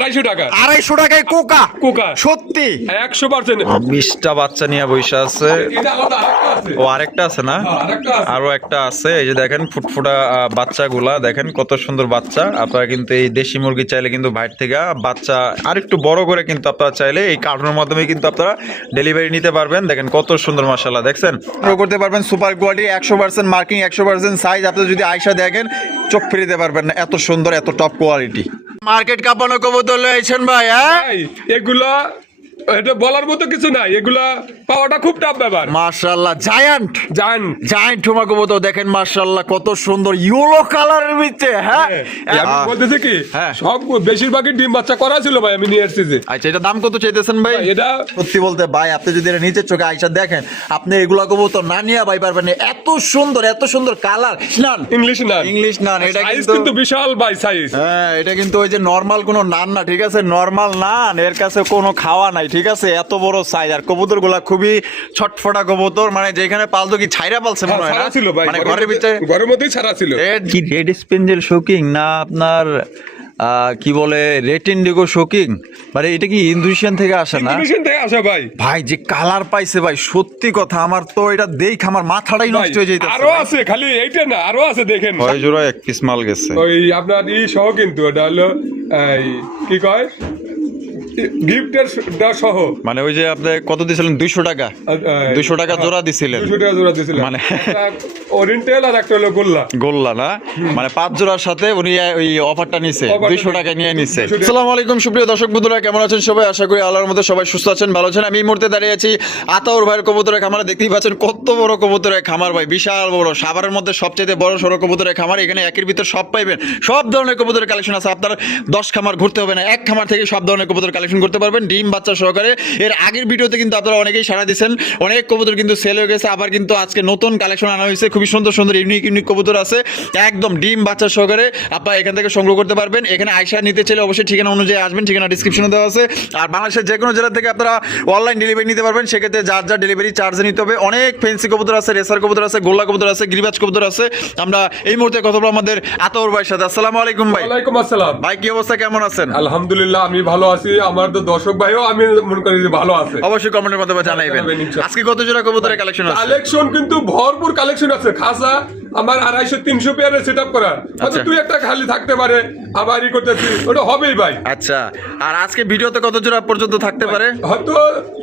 250 টাকায় Coca Coca সত্যি 100%। 20টা বাচ্চা নিয়ে বসে আছে। ও আরেকটা আছে না? আরো একটা আছে। এই যে দেখেন ফুটফুটা বাচ্চাগুলা দেখেন কত সুন্দর বাচ্চা। আপনারা কিন্তু এই দেশি মুরগি চাইলে কিন্তু বাইরে থেকে বাচ্চা আর একটু বড় করে কিন্তু আপনারা চাইলে এই কার্টুনের মাধ্যমে কিন্তু আপনারা ডেলিভারি নিতে পারবেন। দেখেন কত সুন্দর মাশাআল্লাহ দেখছেন। করতে পারবেন সুপার কোয়ালিটি 100% মার্কিং 100% সাইজ। আপনি যদি আয়সা দেখেন চোখ ফিরিতে পারবেন না, এত সুন্দর এত টপ কোয়ালিটি। মার্কেট কাঁপানো কবুতর লয়েছেন ভাই। হ্যাঁ এগুলা এটা বলার মতো কিছু নাই, এগুলা পাওয়াটা খুব টাফ ব্যাপার। মাশাআল্লাহ জায়ান্ট জায়ান্ট ঠোমা কবুতর দেখেন মাশাআল্লাহ কত সুন্দর ইয়েলো কালারের ভিতরে। হ্যাঁ আমি বলতেছি কি সব বেশিরভাগই ডিম বাচ্চা করা ছিল ভাই, আমি নিয়ে আসছি যে। আচ্ছা এটা দাম কত চাইতেছেন ভাই? এটা সত্যি বলতে ভাই আপনি যদি এটা নিচের চোখে আইসা দেখেন আপনি এগুলা কবুতর না নিয়ে ভাই পারবেন না। এত সুন্দর কালার। নান ইংলিশ নান এটা কিন্তু বিশাল ভাই সাইজ। হ্যাঁ এটা কিন্তু ওই যে নরমাল কোনো নান না, ঠিক আছে? নরমাল নান এর কাছে কোনো খাওয়া নাই, ঠিক আছে? এত বড় সাইজ। আর কবুতর গুলা খুবই ছটফটা কবুতর, মানে যেখানে পালতো কি ছাইরা পালছে মনে হয় না, ছিল ভাই মানে ঘরের ভিতরে ঘরের মধ্যেই ছাড়া ছিল। কি রেড স্পেঞ্জেল শোকিং না আপনার কি বলে রেড ইন্ডিগো শোকিং, মানে এটা কি ইন্দোনেশিয়ান থেকে আসে না? ইন্দোনেশিয়ান থেকে আসে ভাই। ভাই যে কালার পাইছে ভাই সত্যি কথা আমার তো এটা দেখ আমার মাথাটাই নষ্ট হয়ে যাইতেছে। আরো আছে, খালি এইটা না আরো আছে দেখেন। 6 জোড়া এক পিস মাল গেছে ওই আপনার সহ কিন্তু এটা হলো কি কয় গিফটের সহ, মানে ওই যে আপনি কত দিছিলেন? 200 টাকা 200 টাকা জোড়া দিছিলেন। 200 টাকা জোড়া দিছিলেন, মানে ওরিয়েন্টাল আর একটা হলো গোল্লা না, মানে 5 জোড়ার সাথে উনি ওই অফারটা নিছে 200 টাকা নিয়ে নিছে। আসসালামু আলাইকুম সুপ্রিয় দর্শক বন্ধুরা, কেমন আছেন সবাই? আশা করি আল্লাহর মধ্যে সবাই সুস্থ আছেন, ভালো আছেন। আমি এই মুহূর্তে দাঁড়িয়ে আছি আতাউর ভাইয়ের কবুতরের খামারে। দেখতেই পাচ্ছেন কত বড় কবুতরের খামার ভাই, বিশাল বড়, সাভারের মধ্যে সবচেয়ে বড় সড়ো কবুতরের খামার। এখানে একের ভিতর সব পাইবেন, সব ধরনের কবুতরের কালেকশন আছে। আপনার 10 খামার ঘুরতে হবে না, এক খামার থেকে সব ধরনের কবুতর কালেকশন করতে পারবেন ডিম বাচ্চা সহকারে। এর আগের ভিডিওতে কিন্তু আপনারা অনেকেই সাড়া দিচ্ছেন, অনেক কবুতর কিন্তু সেল হয়ে গেছে। আবার কিন্তু আজকে নতুন কালেকশন আনা হয়েছে, খুবই সুন্দর ইউনিক কবুতর আছে একদম ডিম বাচ্চা সহকারে। আপনারা এখান থেকে সংগ্রহ করতে পারবেন। এখানে আয়সা নিতে চাইলে অবশ্যই ঠিকানা অনুযায়ী আসবেন, ঠিকানা ডিসক্রিপশনে দেওয়া আছে। আর বাংলাদেশের যে কোনো জেলা থেকে আপনারা অনলাইন ডেলিভারি নিতে পারবেন, সেক্ষেত্রে যার ডেলিভারি চার্জে নিতে হবে। অনেক ফেন্সি কবুতর আছে, রেসার কবুতর আছে, গোল্লা কবুতর আছে, গিরিবাজ কবুতর আছে। আমরা এই মুহূর্তে কথা বলবো আমাদের আতাউর ভাইয়ের সাথে। আসসালামু আলাইকুম ভাই। ওয়ালাইকুম আসসালাম ভাই, কি অবস্থা, কেমন আছেন? আলহামদুলিল্লাহ আমি ভালো আছি, আমার তো দর্শক ভাইও আমি মনে করি যে ভালো আছে। অবশ্যই কমেন্টের মাধ্যমে জানাইবেন আজকে কত জোড়া কবুতরের কালেকশন আছে। কালেকশন কিন্তু ভরপুর কালেকশন আছে। খাসা আমার 250-300 পেয়ারের সেটআপ করা, হয়তো তুই একটা খালি থাকতে পারে, আবার ই করতেছি, ওটা হবেই ভাই। আচ্ছা, আর আজকে ভিডিওতে কত জোড়া পর্যন্ত থাকতে পারে? হয়তো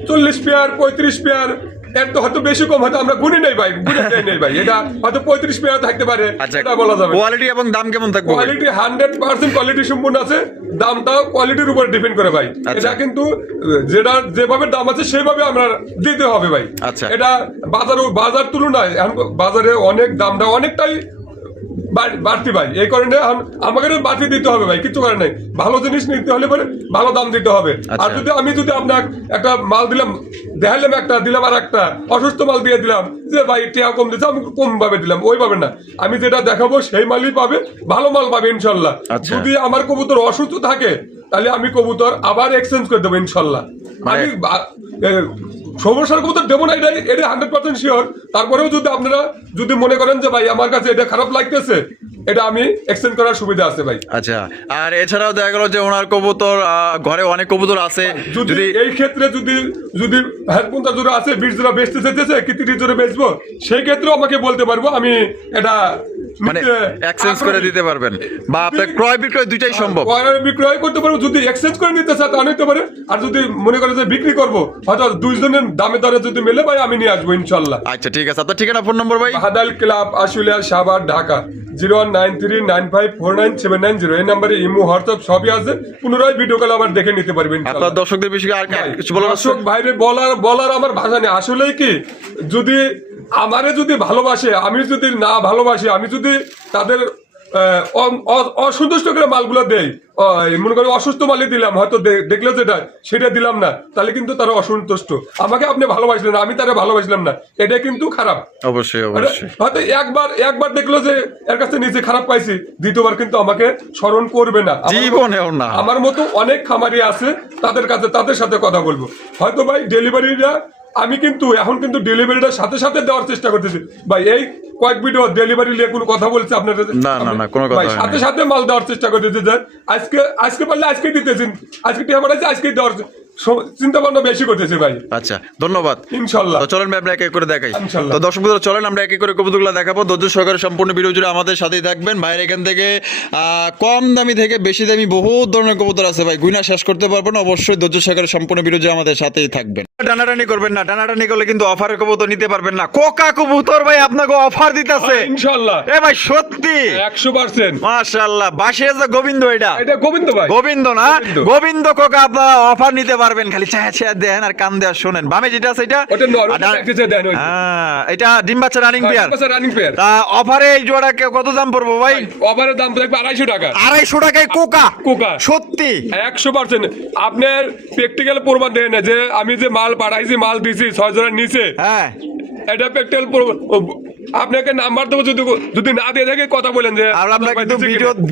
40 পেয়ার 35 পেয়ার, এর তো হয়তো বেশি কম, হয়তো আমরা গুনি নেই ভাই, গুনে নেই ভাই। এটা হয়তো 35 পেয়ার থাকতে পারে, এটা বলা যাবে। কোয়ালিটি এবং দাম কেমন থাকবে? কোয়ালিটি 100% কোয়ালিটি সম্পূর্ণ আছে, দামটাও কোয়ালিটির উপর ডিপেন্ড করে ভাই। এটা কিন্তু যেটা যেভাবে দাম আছে সেভাবে আমরা দিতে হবে ভাই। আচ্ছা, এটা বাজার তুলনায় এখন বাজারে অনেক দামটা অনেকটাই বাড়তি ভাই, এই কারণে আমাকে বাড়তি দিতে হবে ভাই, কিছু করে নাই। ভালো জিনিস নিতে হলে পরে ভালো দাম দিতে হবে। আর যদি আমি আপনার একটা মাল দিলাম, দেখালাম একটা, দিলাম আর একটা অসুস্থ মাল দিয়ে দিলাম যে ভাই টিয়া কম দিচ্ছে, আমি কম ভাবে দিলাম, ওইভাবে না। আমি যেটা দেখাবো সেই মালই পাবে, ভালো মাল পাবে ইনশাল্লাহ। যদি আমার কবুতর অসুস্থ থাকে তাহলে আমি কবুতর আবার এক্সচেঞ্জ করে দেবো ইনশাল্লাহ। আমি সমস্যার কবুতর দেবো না, এটা 100% শিওর। তারপরেও যদি আপনারা যদি মনে করেন যে ভাই আমার কাছে এটা খারাপ লাগতেছে, এটা আমি এক্সচেঞ্জ করার সুবিধা আছে ভাই। আচ্ছা, আর এছাড়াও দেখা গেল যে ওনার কবুতর ঘরে অনেক কবুতর আছে, যদি এই ক্ষেত্রে যদি হেডফোনটা জোড়া আছে 20 জোড়া বেচতে চাইতেছে, কি 30 জোড়া বেচবো, সেই ক্ষেত্রেও আমাকে বলতে পারবো, আমি এটা মানে এক্সচেঞ্জ করে দিতে পারবেন, বা আপনি ক্রয় বিক্রয় দুইটাই সম্ভব। ক্রয় বিক্রয় করতে পারবো, যদি এক্সচেঞ্জ করে নিতে চায় তা নিতে পারে। আর যদি মনে করে যে বিক্রি করবো, হয়তো দুইজনের দামে দরে যদি মেলে ভাই আমি নিয়ে আসবো ইনশাল্লাহ। আচ্ছা ঠিক আছে, আপনার ঠিকানা ফোন নম্বর ভাই? হাদাল ক্লাব, আশুলিয়া, সাভার, ঢাকা 01939549790। এই নম্বরে ইমো, হোয়াটসঅ্যাপ সবই আছে। পুনরায় ভিডিও কল আবার দেখে নিতে পারবেন। আপনার দর্শকদের বিষয়ে আর কিছু বলার? দর্শক ভাইরে বলার আমার ভাষা নেই। আসলেই কি, যদি আমারে যদি ভালোবাসে, আমি যদি না ভালোবাসি, আমি যদি তাদের অসন্তুষ্ট করে মালগুলো দেই, মনে করি অসুস্থ মালই দিলাম, হয়তো দেখলে যেটা সেটা দিলাম না, তাহলে কিন্তু তারা অসন্তুষ্ট। আমাকে আপনি ভালোবাসলেন, আমি তারা ভালোবাসলাম না, এটা কিন্তু খারাপ। অবশ্যই হয়তো একবার দেখলো যে এর কাছে নিজে খারাপ পাইছি, দ্বিতীয়বার কিন্তু আমাকে স্মরণ করবে না, জীবনেও না। আমার মতো অনেক খামারি আছে, তাদের সাথে কথা বলবো। হয়তো ভাই ডেলিভারিরা আমি কিন্তু এখন কিন্তু ডেলিভারিটা সাথে সাথে দেওয়ার চেষ্টা করতেছি ভাই। এই কয়েক ভিডিও ডেলিভারি নিয়ে কোনো কথা বলছে আপনার না, কোনো কথা ভাই, হয় সাথে নাই। সাথে মাল দেওয়ার চেষ্টা করতেছি যে আজকে পারলে আজকে দিতেছি, আজকে টিয়া পাঠাচ্ছি আজকে দেওয়ার চিন্তা ভাবনা বেশি করতেছি ভাই। আচ্ছা, ধন্যবাদ। ইনশাল্লাহ। তো চলেন ভাই আমরা এক এক করে দেখাই। ইনশাল্লাহ। তো দর্শক বন্ধুরা চলেন আমরা এক এক করে কবুতরগুলো দেখাবো। ধৈর্য সহকারে সম্পূর্ণ ভিডিও জুড়ে আমাদের সাথেই থাকবেন। ভাইয়ের এখান থেকে কম দামি থেকে বেশি দামি বহুত ধরনের কবুতর আছে ভাই, গুইনা শেষ করতে পারবেন। অবশ্যই ধৈর্য সহকারে সম্পূর্ণ ভিডিও জুড়ে আমাদের সাথেই থাকবেন। টানাটানি করবেন না, টানাটানি করলে কিন্তু অফারের কবুতর নিতে পারবেন না। কোকা কবুতর ভাই আপনাকে অফার দিতেছে ইনশাল্লাহ। এ ভাই সত্যি 100%। মাশাআল্লাহ। বাসে আছে গোবিন্দ, এটা গোবিন্দ ভাই, গোবিন্দ না, গোবিন্দ কোকা আপনারা অফার নিতে পারবেন। খালি চায়া চায়া দেন আর কান দেয়া শোনেন। বামে যেটা আছে এটা ওটা নরমাল প্র্যাকটিসে দেন ওই। এটা ডিম বাচ্চা রানিং পেয়ার। Running pair. অফারে এই জোড়া কত দাম পড়বো ভাই? অফারের দাম থাকবে 250 টাকা। 250 টাকায় কোকা। কোকা সত্যি 100%। আপনার প্র্যাকটিক্যাল প্রমাণ দেন যে আমি যে মাল পাঠাইছি, মাল দিছি 6 জনের নিচে, হ্যাঁ এটা প্র্যাকটিক্যাল আপনাকে নাম্বার দেবো, যদি না দিয়ে থাকে কথা বলেন যে আর আমরা কিন্তু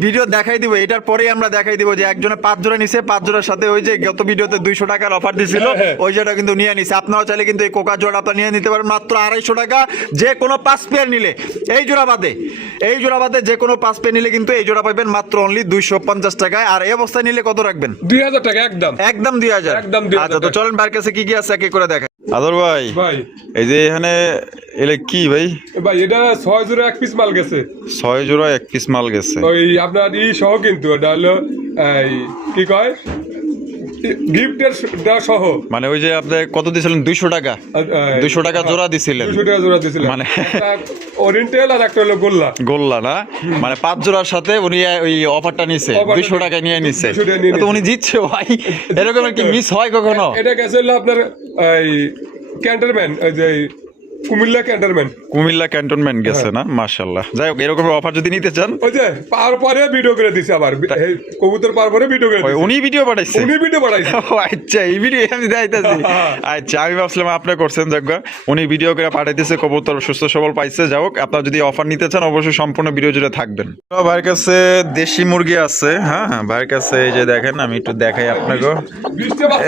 ভিডিও দেখাই দিব। এটার পরেই আমরা দেখাই দিব যে একজনে 5 জোড়া নিছে, 5 জোড়ার সাথে ওই যে গত ভিডিওতে 200 টাকার অফার দিছিল ওই জোড়া কিন্তু নিয়ে নিছে। আপনারা চাইলে কিন্তু এই কোকা জোড়া আপনারা নিয়ে নিতে পারেন মাত্র 250 টাকা। যে কোনো 5 পেয়ার নিলে এই জোড়া বাদে যে কোনো 5 পেয়ার নিলে কিন্তু এই জোড়া পাবেন মাত্র অনলি 250 টাকায়। আর এই অবস্থায় নিলে কত রাখবেন? 2000 টাকা একদম 2000। একদম 2000। আচ্ছা তো চলেন ভাইয়ের কাছে কি কি আছে এক এক করে দেখাই। আদর ভাই ভাই এই যে এখানে এলে কি ভাই? ভাই এটা 6 জোড়া 1 পিস মাল গেছে। 6 জোড়া 1 পিস মাল গেছে। ওই আপনার সহ কিন্তু এটা হলো এই কি কয় গিফটের দেওয়া সহ। মানে ওই যে আপনি কত দিছিলেন? 200 টাকা। 200 টাকা জোড়া দিছিলেন। 200 টাকা জোড়া দিছিলেন। মানে ওরিয়েন্টাল আর একটা হলো গোল্লা না, মানে 5 জোড়ার সাথে উনি ওই অফারটা নিছে 200 টাকা নিয়ে নিছে। 200 টাকা নিয়ে তো উনি জিতছে ভাই। এরকম কি মিস হয় কখনো? এটা গেছে হলো আপনার এই ক্যান্টনমেন্ট, ওই যে কুমিল্লা ক্যান্টনমেন্ট গেছে না? মাশাআল্লাহ। যাই হোক এরকম অফার যদি নিতে চান ওই যে পাওয়ার পরে ভিডিও করে দিছে, আবার এই কবুতর পাওয়ার পরে ভিডিও করে দিছে। উনি ভিডিও পাঠাইছে। ও আচ্ছা এই ভিডিও আমি দেখাইতাছি। আচ্ছা আমি ভাবছিলাম আপনি করছেন। যাক উনি ভিডিও করে পাঠাইতেছে, কবুতর সুস্থ সবল পাইছে। যাই হোক আপনারা যদি অফার নিতে চান অবশ্যই সম্পূর্ণ ভিডিও জুড়ে থাকবেন। ভাইয়ের কাছে দেশি মুরগি আছে। হ্যাঁ ভাইয়ের কাছে এই যে দেখেন, আমি একটু দেখাই আপনাকে।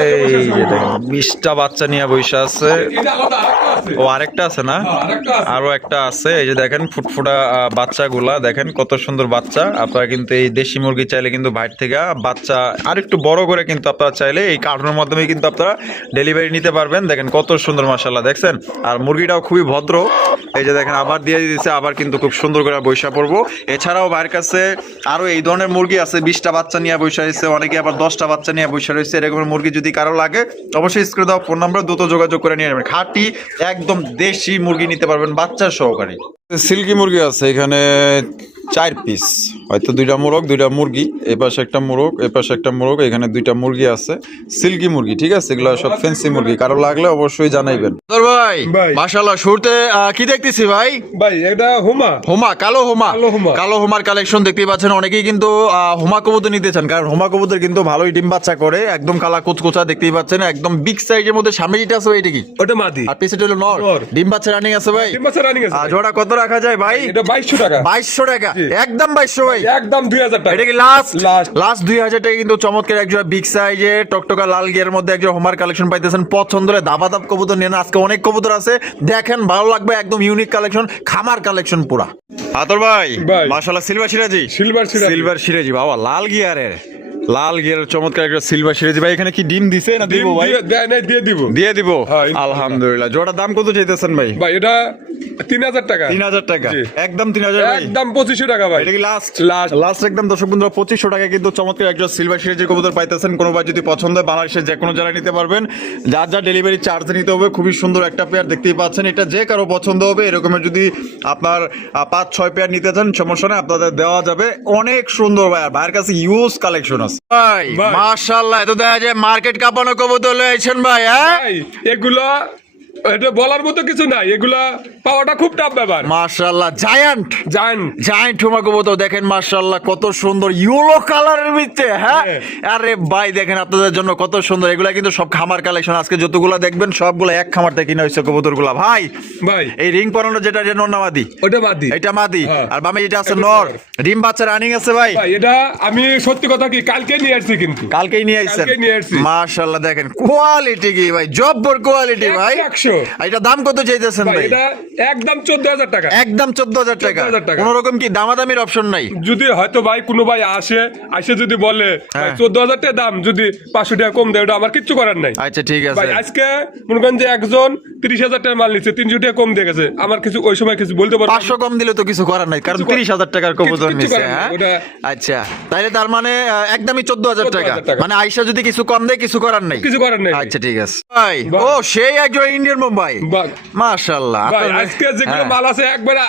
এই যে দেখেন 20টা বাচ্চা নিয়ে বসে আছে। এটা আলাদা আছে। ও আরেকটা আছে না? আরো একটা আছে। এই যে দেখেন ফুটফুটা বাচ্চাগুলা দেখেন কত সুন্দর বাচ্চা। আপনারা কিন্তু এই দেশি মুরগি চাইলে কিন্তু বাইরে থেকে বাচ্চা আর একটু বড় করে কিন্তু আপনারা চাইলে এই কার্টুনের মাধ্যমে কিন্তু আপনারা ডেলিভারি নিতে পারবেন। দেখেন কত সুন্দর মাশাআল্লাহ দেখছেন। আর মুরগিটাও খুবই ভদ্র। এই যে দেখেন আবার দিয়ে দিয়েছে, আবার কিন্তু খুব সুন্দর করে বৈশা পড়বো। এছাড়াও বাইরের কাছে আরো এই ধরনের মুরগি আছে। 20টা বাচ্চা নিয়ে বৈশা রয়েছে, অনেকে আবার 10টা বাচ্চা নিয়ে বৈশা রয়েছে। এরকম মুরগি যদি কারো লাগে অবশ্যই স্ক্রিনে দেওয়া ফোন নাম্বার দ্রুত যোগাযোগ করে নিয়ে নেবেন। খাঁটি একদম দেশি মুরগি নিতে পারবেন বাচ্চা সহকারে। সিল্কি মুরগি আছে এখানে 4 পিস, হয়তো 2টা মোরগ 2টা মুরগি। এই পাশে একটা মোরগ, এই পাশে একটা মোরগ, এখানে 2টা মুরগি আছে। সিল্কি মুরগি, ঠিক আছে? এগুলো সব ফ্যান্সি মুরগি। কারো লাগলে অবশ্যই জানাইবেন। ভাই মাশাআল্লাহ শুরুতে কি দেখতেছি ভাই? ভাই এটা কালো হোমার কালেকশন দেখতে পাচ্ছেন। অনেকেই কিন্তু হোমা কবুতর নিতে চান, কারণ হোমা কবুতর কিন্তু ভালোই ডিম বাচ্চা করে। একদম কালা কুচকুচা দেখতেই পাচ্ছেন, একদম বিগ সাইজের মধ্যে। সামনে যেটা আছে এটা কি? ওটা মাদি আর পিছনে হলো নর। ডিম বাচ্চা রানিং আছে ভাই। ডিম বাচ্চা রানিং আছে। জোড়া কত রাখা যায় ভাই? এটা 2200 টাকা। 2200 টাকা একদম 2200 ভাই। একদম 2000 টাকা। এটা কি লাস্ট 2000 টাকা কিন্তু চমৎকার একজোড়া বিগ সাইজের টকটকা লাল গিয়ার মধ্যে একজোড়া হোমার কালেকশন পাইতেছেন। পছন্দ হলে দাবাদাব কবুতর নেন। আজকে অনেক কবুতর আছে, দেখেন ভালো লাগবে। একদম ইউনিক কালেকশন, খামার কালেকশন পুরা। আতর ভাই মাশাআল্লাহ সিলভার সিরাজি বাবা, লাল গিয়ারের চমৎকার একটা সিলভার সিরাজি ভাই। এখানে কি ডিম দিছে না দিব ভাই? দিয়ে দিব আলহামদুলিল্লাহ। জোড়ার দাম কত চাইতেছেন ভাই? ভাই এটা 3000 টাকা। 3000 টাকা একদম 3000 ভাই। একদম 2500 টাকা ভাই। এটা কি লাস্ট একদম দর্শক বন্ধুরা 2500 টাকা কিন্তু চমৎকার একটা সিলভার সিরাজের কবুতর পাইতেছেন। কোনো ভাই যদি পছন্দ হয় বাংলাদেশের যে কোনো জায়গায় নিতে পারবেন। যা ডেলিভারি চার্জ নিতে হবে। খুবই সুন্দর একটা পেয়ার দেখতেই পাচ্ছেন। এটা যে কারো পছন্দ হবে। এরকমের যদি আপনার 5-6 পেয়ার নিতে চান সমস্যা নেই, আপনাদের দেওয়া যাবে। অনেক সুন্দর ভাই, আর ভাইয়ের কাছে ইউজ কালেকশন আছে ভাই। মাশাআল্লাহ এত দেখা যায় মার্কেট কাঁপানো কবুতর লয়েছেন ভাই। ভাই এগুলা এটা বলার মতো কিছু নাই, এগুলা পাওয়াটা খুব টাফ ব্যাপার। মাশাআল্লাহ জায়ান্ট হোমা কবুতর দেখেন মাশাআল্লাহ কত সুন্দর ইয়েলো কালারের ভিতরে। হ্যাঁ আরে ভাই দেখেন আপনাদের জন্য কত সুন্দর। এগুলা কিন্তু সব খামার কালেকশন। আজকে যতগুলা দেখবেন সবগুলা এক খামার থেকে কিনা হয়েছে কবুতরগুলা ভাই। এই রিং পরানো যেটা নর না মাদি? ওটা মাদি। এটা মাদি। আর বামে যেটা আছে নর। ডিম বাচ্চা রানিং আছে ভাই। এটা আমি সত্যি কথা কি কালকে নিয়ে আসছি, কিন্তু কালকেই নিয়ে আসছেন। মাশাআল্লাহ দেখেন কোয়ালিটি কি ভাই, জব্বর কোয়ালিটি ভাই। 3500 আর এটা দাম কত চাইতেছেন ভাই ভাই? এটা একদম 14000 টাকা। একদম 14000 টাকা। 14,000 টাকা। কোন রকম কি দামাদামির অপশন নাই? যদি হয়তো ভাই কোনো ভাই আসে যদি বলে ভাই হ্যাঁ। 14000 টাকা দাম, যদি 500 টাকা কম দেয়, ওটা আমার কিচ্ছু করার নাই আচ্ছা ঠিক ভাই। আছে। আজকে মনে করেন যে একজন 30,000 টাকা মাল নিচ্ছে, 300 টাকা কম দিয়ে গেছে, আমার কিছু ওই সময় কিছু বলতে পারবো না। 500 কম দিলে তো কিছু করার নাই, কারণ কিছু কর- 30,000 টাকার কবুতর কিছু নিছে। করার নাই, হ্যাঁ ওটা- আচ্ছা, তাইলে তার মানে একদমই 14000 টাকা। 14,000 টাকা। মানে আইসা যদি কিছু কম দেয়, কিছু করার নাই। কিছু করার নাই ভাই। আচ্ছা ঠিক আছে ভাই। বাহ। ও সেই একজন ইন্ডিয়ান মুম্বাই, বাহ। মাশাআল্লাহ। ভাই আজকে যেগুলো হ্যাঁ। মাল আছে একবারে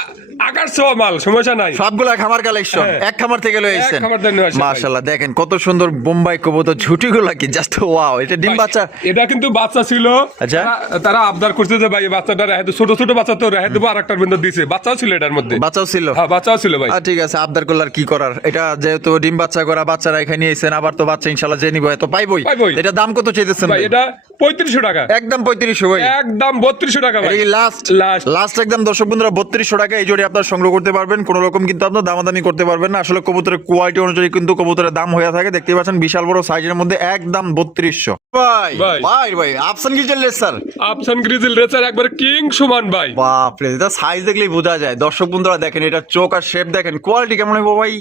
আকাশ ছোঁয়া মাল, সমস্যা নাই। সবগুলা খামার কালেকশন, হ্যাঁ। এক খামার থেকে লয়ে এক এসেছেন। খামার থেকে নিয়ে আসছে ভাই। মাশাআল্লাহ, দেখেন কত সুন্দর বোম্বাই কবুতর, ঝুটিগুলা কি জাস্ট ওয়াও। এটা ডিম ভাই, বাচ্চা? এটা কিন্তু বাচ্চা ছিল। আচ্ছা। তারা আবদার করছে যে ভাই এই বাচ্চাটা রেহাই দাও। ছোট ছোট বাচ্চা তো রেহাই দেবো, আরেকটার ভিতর দিছে, বাচ্চাও ছিল এটার মধ্যে। বাচ্চাও ছিল? হ্যাঁ বাচ্চাও ছিল ভাই। ঠিক আছে, আবদার করলে আর কি করার। এটা যেহেতু ডিম বাচ্চা করা, বাচ্চারা এখানে এসেছেন, আবার তো বাচ্চা ইনশাল্লাহ যে নিব এত পাইবই। পাইবই। এটা দাম কত চাইতেছেন ভাই ভাই? এটা 3500 টাকা। একদম 3500 ভাই। একদম 3200 টাকা ভাই। লাস্ট লাস্ট লাস্ট একদম দর্শক বন্ধুরা 3200 টাকা এই জোড়ি আপনার সংগ্রহ করতে পারবেন। কোন রকম কিন্তু আপনার দামাদামি করতে পারবেন না। আসলে কবুতরের কোয়ালিটি অনুযায়ী কিন্তু কবুতরের দাম হয়ে থাকে। দেখতে পাচ্ছেন বিশাল বড় সাইজের মধ্যে একদম 3200 ভাই। ভাই। ভাই ভাই আফসান কি চললে স্যার? আফসান গ্রিজেল রেসার একবার কিং সমান ভাই। বাপ রে, এটা সাইজ দেখলেই বোঝা যায়। দর্শক বন্ধুরা দেখেন, এটা চোখ আর শেপ দেখেন, কোয়ালিটি কেমন হবে ভাই?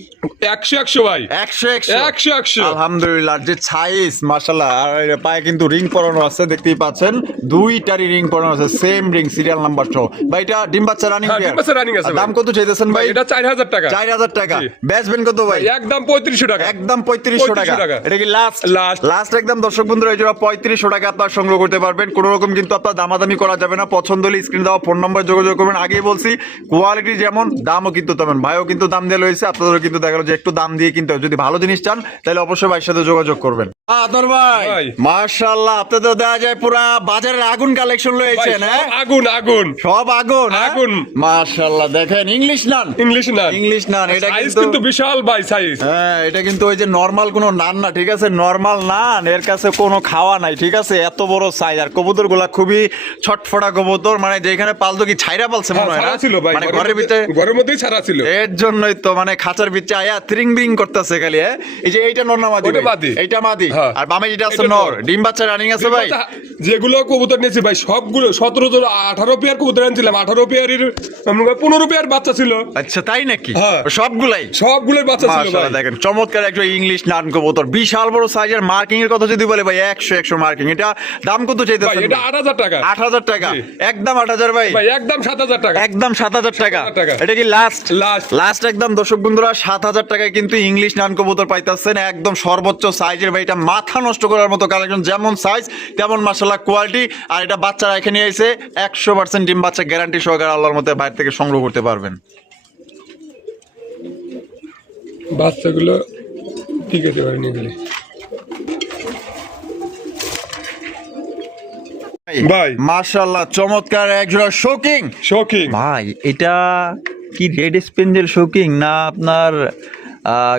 100 ভাই। 100 আলহামদুলিল্লাহ। যে সাইজ মাশাআল্লাহ। আর এর পায়ে কিন্তু রিং পরানো আছে, দেখতেই পাচ্ছেন দুইটারই রিং পরানো আছে, সেম রিং, সিরিয়াল নাম্বার সহ। ভাই এটা ডিম বাচ্চা রানিং? হ্যাঁ, ডিম বাচ্চা running আছে ভাই। দাম কত চাইতেছেন ভাই? এটা 4000 টাকা। 4000 টাকা। বেচবেন কত ভাই? একদম 3500 টাকা। একদম 3500 টাকা। 3500 টাকা। এটা কি লাস্ট? Last। লাস্ট একদম দর্শক বন্ধুরা, এই জোড়া 3500 টাকা আপনারা সংগ্রহ করতে পারবেন। কোনো রকম কিন্তু আপনার দামাদামি করা যাবে না। পছন্দ হলে স্ক্রিন দেওয়া ফোন নাম্বার যোগাযোগ করবেন। আগেই বলছি কোয়ালিটি যেমন, দামও কিন্তু তেমন। ভাইও কিন্তু দাম দিয়ে লইছে, আপনাদেরও কিন্তু দেখা গেল যে একটু দাম দিয়ে কিনতে হবে। যদি ভালো জিনিস চান তাহলে অবশ্যই ভাইয়ের সাথে যোগাযোগ করবেন। আদর ভাই ভাই। মাশাআল্লাহ, আপনি তো দেখা যায় পুরা বাজারের আগুন কালেকশন ভাই, লয়েছেন। হ্যাঁ সব আগুন আগুন। সব আগুন। হ্যাঁ? আগুন। মাশাআল্লাহ, দেখেন ইংলিশ নান। ইংলিশ না। ইংলিশ নান, এটা সাইজ কিন্তু কিন্তু বিশাল ভাই সাইজ। হ্যাঁ, এটা কিন্তু ওই যে নরমাল কোনো নান না, ঠিক আছে? নরমাল নান, এর কাছে কোনো খাওয়া নাই, ঠিক আছে? এত বড় সাইজ। আর কবুতর গুলা খুবই ছটফটা কবুতর, মানে যেখানে পালতো কি ছাইরা পালছে মনে হয় না? ছাড়া ছিল ভাই, মানে ঘরের ভিতরে, ঘরের মধ্যেই ছাড়া ছিল। এর জন্যই তো মানে খাঁচার ভিতরে আয়া ত্রিং বিং করতেছে খালি। হ্যাঁ, এই যে এইটা নর না মাদি? ওটা ভাই? মাদি। এইটা মাদি। হ্যাঁ। আর বামে যেটা আছে এটা নর। নর। ডিম বাচ্চা রানিং আছে ভাই? যেগুলো কবুতর নিয়েছি ভাই সবগুলো 18 পেয়ার কবুতর আনছিলাম। 18 পেয়ারের 15 পেয়ার বাচ্চা ছিল। আচ্ছা তাই নাকি? হ্যাঁ। সবগুলাই? সবগুলোই বাচ্চা ছিল ভাই। মাশাআল্লাহ, দেখেন চমৎকার একটা ইংলিশ নান কবুতর, বিশাল বড় সাইজের। মার্কিং এর কথা যদি বলে ভাই 100 মার্কিং। এটা দাম কত ভাই চাইতেছেন? এটা 8000 টাকা। 8000 টাকা। জি। একদম 8000 ভাই? ভাই একদম 7000 টাকা। একদম 7000 টাকা। 7000 টাকা। এটা কি লাস্ট? লাস্ট। লাস্ট একদম দর্শক বন্ধুরা 7000 টাকায় কিন্তু ইংলিশ নান কবুতর পাইতাছেন, একদম সর্বোচ্চ সাইজের ভাই। এটা মাথা নষ্ট করার মতো কালেকশন, যেমন সাইজ তেমন মাশাআল্লাহ কোয়ালিটি। আর এটা বাচ্চারা এখানে এসে 100% ডিম বাচ্চা গ্যারান্টি সহকারে আল্লাহর মধ্যে বাইরে থেকে সংগ্রহ করতে পারবেন। বাচ্চাগুলো ঠিক আছে ভাই, নিয়ে গেলে ভাই। মাশাআল্লাহ, চমৎকার একজোড়া শোকিং। শৌখিন। ভাই এটা কি রেড স্পেঞ্জেল শোকিং না আপনার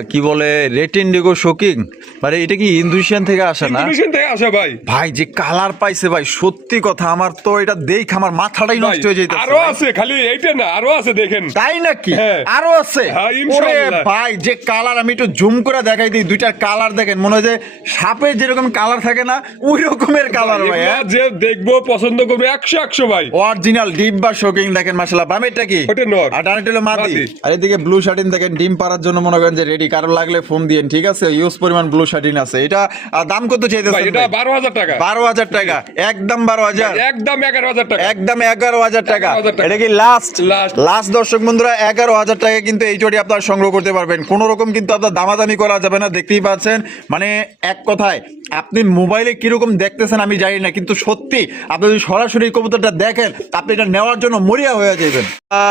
কি বলে রেড ইন্ডিগো শোকিং? মানে এটা কি ইন্দোনেশিয়ান থেকে আসে না? ইন্দোনেশিয়ান থেকে আসা ভাই। ভাই যে কালার পাইছে ভাই, সত্যি কথা আমার তো এটা দেখ আমার মাথাটাই ভাই, নষ্ট হয়ে যাইতেছে। আরো আছে, খালি এইটা না, আরো আছে দেখেন। তাই নাকি? হ্যাঁ। আরো আছে? হ্যাঁ, ওরে ইনশাআল্লাহ। ভাই যে কালার, আমি একটু জুম করে দেখাই দিই, দুইটার কালার দেখেন, মনে হয় যে সাপের যেরকম কালার থাকে না, ওই রকমের কালার ভাই। এগুলা যে দেখবো পছন্দ করবে 100 ভাই। অরিজিনাল ডিব্বা শোকিং দেখেন মাশাআল্লাহ। বামেরটা কি? ওটা নর। আর ডানেরটা হলো মাদি। মাদি। আর এদিকে ব্লু শার্টিন দেখেন, ডিম পাড়ার জন্য মনে করেন যে রেডি। কারো লাগলে ফোন দিয়েন, ঠিক আছে? ইউজ পরিমাণ ব্লু শার্টিন আছে। এটা দাম কত ভাই চাইতেছেন? এটা 12000 টাকা। 12000 টাকা। একদম 12000? একদম 11000 টাকা। একদম 11000 টাকা। 11,000 টাকা। এটা কি লাস্ট? Last। লাস্ট দর্শক বন্ধুরা 11000 টাকা কিন্তু এই জোড়ি আপনারা সংগ্রহ করতে পারবেন। কোন রকম কিন্তু আপনার দামাদামি করা যাবে না। দেখতেই পাচ্ছেন, মানে এক কথায় আপনি মোবাইলে কিরকম দেখতেছেন আমি জানি না, কিন্তু সত্যি আপনি যদি সরাসরি কবুতরটা দেখেন, আপনি এটা নেওয়ার জন্য মরিয়া হয়ে যাবেন।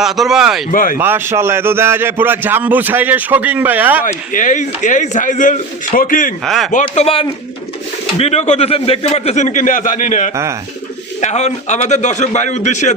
আতর ভাই ভাই। মাশাআল্লাহ, এত দেখা যায় পুরো জাম্বু সাইজের শোকিং ভাই। হ্যাঁ ভাই এই সাইজের শৌখিন হ্যাঁ। বর্তমান ভিডিও করতেছেন, দেখতে পারতেছেন কি না জানি না। হ্যাঁ, এখন আমাদের দর্শক ভাইয়ের উদ্দেশ্যে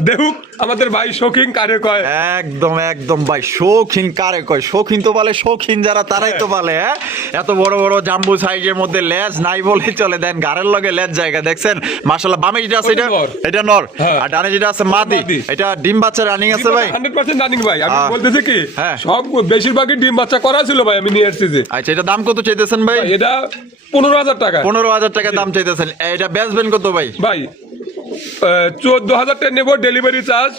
দেখুক আমাদের ভাই শৌখিন কারে কয়। একদম একদম ভাই, শৌখিন কারে কয়? শৌখিন তো বলে শৌখিন যারা, তারাই তো বলে। হ্যাঁ, এত বড় বড় জাম্বু সাইজের মধ্যে লেজ নাই বলে চলে। দেন গাড়ের লগে লেজ জায়গা দেখছেন মাশাআল্লাহ। বামে যেটা আছে এটা নর। এটা নর। হ্যাঁ। আর ডানে যেটা আছে মাদি। মাদি। এটা ডিম বাচ্চা রানিং আছে ভাই? 100% রানিং ভাই। আমি হ্যাঁ। বলতেছি কি হ্যাঁ। সব বেশিরভাগই ডিম বাচ্চা করা ছিল ভাই, আমি নিয়ে এসেছি যে। আচ্ছা, এটা দাম কত চাইতেছেন ভাই? ভাই, এটা 15000 টাকা। 15000 টাকা দাম চাইতেছেন। এটা বেচবেন কত ভাই? ভাই 14,000 টাকা নেবো, ডেলিভারি চার্জ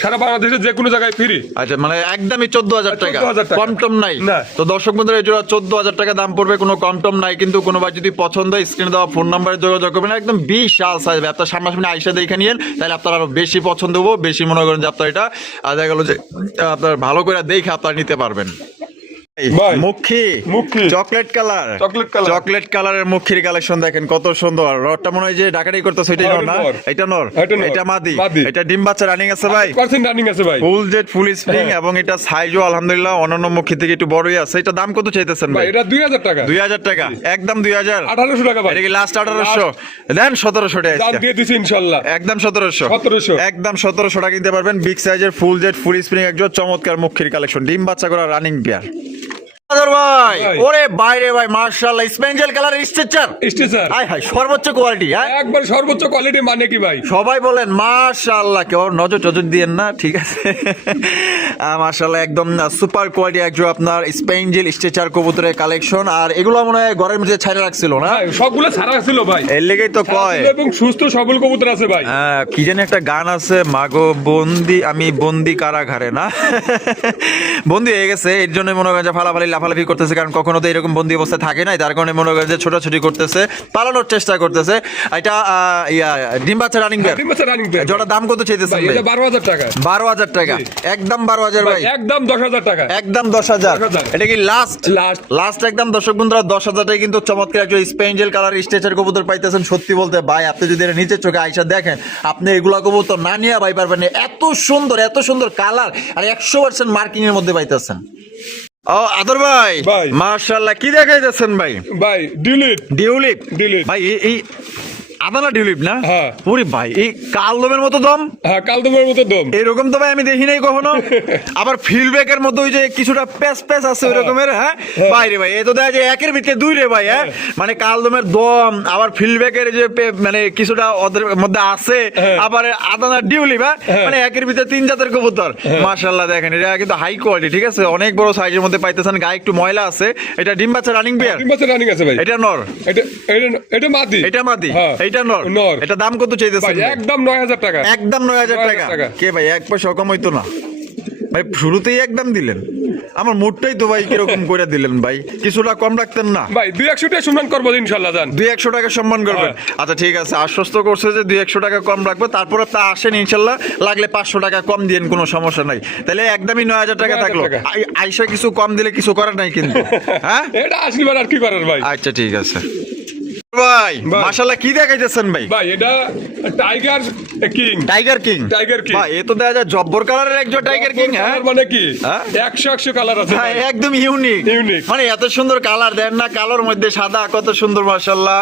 সারা বাংলাদেশে যে কোনো জায়গায় ফ্রি। আচ্ছা, মানে একদমই 14,000 টাকা, 14,000 টাকা। কম টম নাই না। তো দর্শক বন্ধুরা, এই জোড়া 14,000 টাকা দাম পড়বে, কোনো কম টম নাই। কিন্তু কোনো ভাই যদি পছন্দ হয় স্ক্রিনে দেওয়া ফোন নাম্বারে যোগাযোগ করবেন। একদম বিশাল সাইজ, আপনার সামনাসামনি আইসা দেখে নিয়েন, তাহলে আপনার আরো বেশি পছন্দ হবো, বেশি মনে করেন যে আপনার এটা দেখা গেল যে আপনার ভালো করে দেখে আপনার নিতে পারবেন। ভাই, মুখী মুখী। Chocolate colour, chocolate colour. Chocolate কালারের মুখির কালেকশন দেখেন কত সুন্দর। রডটা মনে হয় যে ডাকাডাকি করতেছে, এটাই নর না? নর। এটা নর, এটা নর। এটা মাদি, মাদি। এটা ডিম বাচ্চা রানিং আছে ভাই, পার্সেন্ট রানিং আছে ভাই। ফুল জেড ফুল স্প্রিং, হ্যাঁ। এবং এটা সাইজও আলহামদুলিল্লাহ অন্যান্য মুখী থেকে একটু বড়ই আছে। এটা দাম কত চাইতেছেন ভাই ভাই? এটা 2,000 টাকা। 2,000 টাকা, একদম 2,000। 1,800 টাকা ভাই। এটা কি লাস্ট 1,800? দেন 1,700 টাকা দাম দিয়ে দিছি ইনশাআল্লাহ। একদম 1,700। 1,700 একদম 1,700 টাকা কিনতে পারবেন। বিগ সাইজের ফুল জেড ফুল স্প্রিং একজন চমৎকার মুখির কালেকশন, ডিম বাচ্চা করা রানিং পেয়ার। ভাই ভাই। ওরে বাইরে ভাই, মাশাআল্লাহ, স্পেঞ্জেল কালারের স্ট্রেচার, স্টেচার হাই হাই, সর্বোচ্চ কোয়ালিটি। হ্যাঁ, একবার সর্বোচ্চ কোয়ালিটি মানে কি ভাই? সবাই বলেন মাশাআল্লাহ, কেউ নজর টজর দিয়েন না, ঠিক আছে? মাশাআল্লাহ, একদম সুপার কোয়ালিটি একজন আপনার স্পেঞ্জেল স্ট্রেচার কবুতরের কালেকশন। আর এগুলো মনে হয় ঘরের মধ্যে ছাইড়া রাখছিল না? ভাই সবগুলো ছাড়া ছিল ভাই, এর লেগেই তো কয়। এবং সুস্থ সবল কবুতর আছে ভাই। কি জানি একটা গান আছে, মাগো বন্দি আমি বন্দি কারাগারে, না? বন্দি হয়ে গেছে, এর জন্য মনে করেন যে ফালাফালি লাফালাফি করতেছে, কারণ কখনো তো এরকম বন্দি অবস্থায় থাকে নাই, তার কারণে মনে করেন যে ছোটাছুটি করতেছে, পালানোর চেষ্টা করতেছে। এটা ডিম বাচ্চা রানিং বের, ডিম বাচ্চা রানিং বের। জোড়া দাম কত চাইতেছেন ভাই ভাই? এটা 12,000 টাকা। 12,000 টাকা, একদম 12,000 ভাই, একদম 10,000 টাকা। একদম 10,000। 10,000 এটা কি লাস্ট? লাস্ট। লাস্ট একদম দর্শক বন্ধুরা 10,000 টাকা কিন্তু চমৎকার একজন স্পেঞ্জেল কালার স্ট্রেচার কবুতর পাইতেছেন। সত্যি বলতে ভাই, আপনি যদি এটা নিচের চোখে আইসা দেখেন, আপনি এগুলা কবুতর না নিয়ে ভাই পারবেন না। এত সুন্দর কালার, আর 100% মার্কিং এর মধ্যে পাইতেছেন। ও আদর ভাই, ভাই। মাশাআল্লাহ, কি দেখাইতেছেন ভাই? ভাই ডিলিট। ডিউলিপ, ডিউলিপ। ভাই এই আদানা ডিউলিপ না? হ্যাঁ। পুরি ভাই, এই কালদমের মতো দম, হ্যাঁ কালদমের মতো দম। এরকম তো ভাই আমি দেখি নাই কখনো। আবার ফিল্ডব্যাকের মধ্যে ওই যে কিছুটা প্যাচ আছে ওই রকমের। হ্যাঁ ভাই রে ভাই, এ তো দেখা যায় একের ভিতরে দুই রে ভাই। হ্যাঁ, মানে কালদমের দম, আবার ফিল্ডব্যাকের যে মানে কিছুটা ওদের মধ্যে আছে, আবার আদানা ডিউলিপ। হ্যাঁ, মানে একের ভিতরে 3 জাতের কবুতর। মাশাআল্লাহ, দেখেন এটা কিন্তু হাই কোয়ালিটি, ঠিক আছে? অনেক বড় সাইজের মধ্যে পাইতেছেন, গায়ে একটু ময়লা আছে। এটা ডিম বাচ্চা রানিং পেয়ার, ডিম বাচ্চা রানিং আছে ভাই। এটা নর, এটা মাদি। এটা মাদি, হ্যাঁ। এটা নর। নর। এটা দাম কত চাইতেছেন? ভাই একদম 9,000 টাকা। একদম 9,000 টাকা। 9,000 টাকা। কে ভাই, এক পয়সা কম হইতো না ভাই? শুরুতেই একদম দিলেন, আমার মুডটাই তো ভাই কিরকম করে দিলেন ভাই, কিছুটা কম রাখতেন না? ভাই 200 টাকা সম্মান করবো ইনশাআল্লাহ। জান 200 টাকা সম্মান করবেন? আচ্ছা ঠিক আছে, আশ্বস্ত করছে যে 200 টাকা কম রাখবো, তারপরে তা আসেন ইনশাল্লাহ, লাগলে 500 টাকা কম দিয়েন, কোনো সমস্যা নাই। তাহলে একদমই 9,000 টাকা 9,000 থাকলো। টাকা। আইসা কিছু কম দিলে কিছু করার নাই কিন্তু। হ্যাঁ, এটা আসলে আর কি করার ভাই। আচ্ছা ঠিক আছে ভাই। ভাই। মাশাআল্লাহ, কি দেখাইতেছেন ভাই? ভাই এটা tiger king. Tiger king, tiger king. ভাই এ তো দেখা যায় জব্বর কালারের একজন টাইগার কিং। হ্যাঁ, কালার মানে কি? হ্যাঁ? 100 কালার আছে হ্যাঁ, ভাই। একদম ইউনিক। Unique। মানে এত সুন্দর কালার দেন না, কালোর মধ্যে সাদা, কত সুন্দর মাশাআল্লাহ।